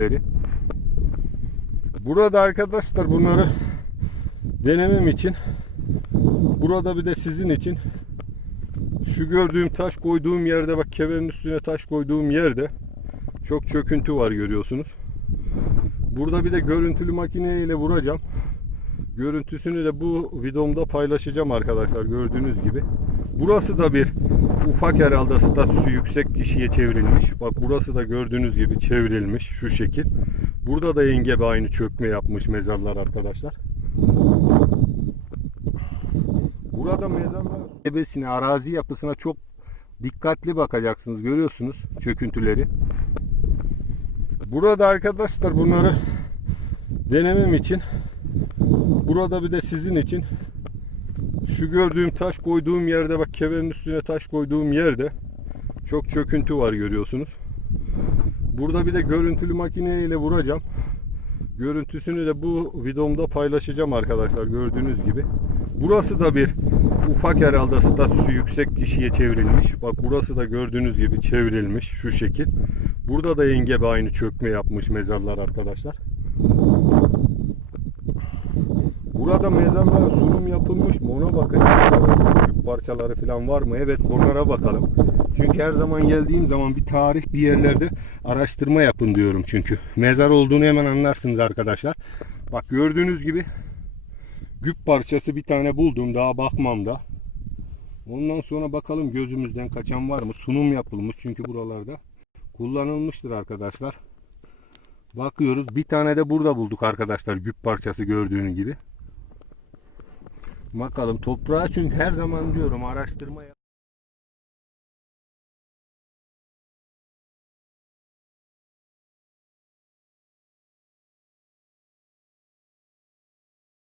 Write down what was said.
çöküntüleri. Burada arkadaşlar bunları denemem için burada bir de sizin için şu gördüğüm taş koyduğum yerde bak kemerin üstüne taş koyduğum yerde çok çöküntü var görüyorsunuz. Burada bir de görüntülü makineyle vuracağım. Görüntüsünü de bu videomda paylaşacağım arkadaşlar gördüğünüz gibi. Burası da bir ufak herhalde statüsü yüksek kişiye çevrilmiş. Bak burası da gördüğünüz gibi çevrilmiş şu şekil. Burada da engebe aynı çökme yapmış mezarlar arkadaşlar. Burada mezarlar ebesine, arazi yapısına çok dikkatli bakacaksınız. Görüyorsunuz çöküntüleri. Burada arkadaşlar bunları denemem için burada bir de sizin için şu gördüğüm taş koyduğum yerde bak kemerin üstüne taş koyduğum yerde çok çöküntü var görüyorsunuz. Burada bir de görüntülü makineyle vuracağım. Görüntüsünü de bu videomda paylaşacağım arkadaşlar gördüğünüz gibi. Burası da bir ufak herhalde statüsü yüksek kişiye çevrilmiş. Bak burası da gördüğünüz gibi çevrilmiş şu şekil. Burada da engebe aynı çökme yapmış mezarlar arkadaşlar. Burada mezarlara sunum yapılmış mı ona bakacağız. Büyük parçaları falan var mı? Evet onlara bakalım. Çünkü her zaman geldiğim zaman bir tarih bir yerlerde araştırma yapın diyorum çünkü. Mezar olduğunu hemen anlarsınız arkadaşlar. Bak gördüğünüz gibi güp parçası bir tane buldum daha bakmam da. Ondan sonra bakalım gözümüzden kaçan var mı? Sunum yapılmış çünkü buralarda kullanılmıştır arkadaşlar. Bakıyoruz. Bir tane de burada bulduk arkadaşlar. Güp parçası gördüğünüz gibi. Bakalım toprağa çünkü her zaman diyorum araştırma yap-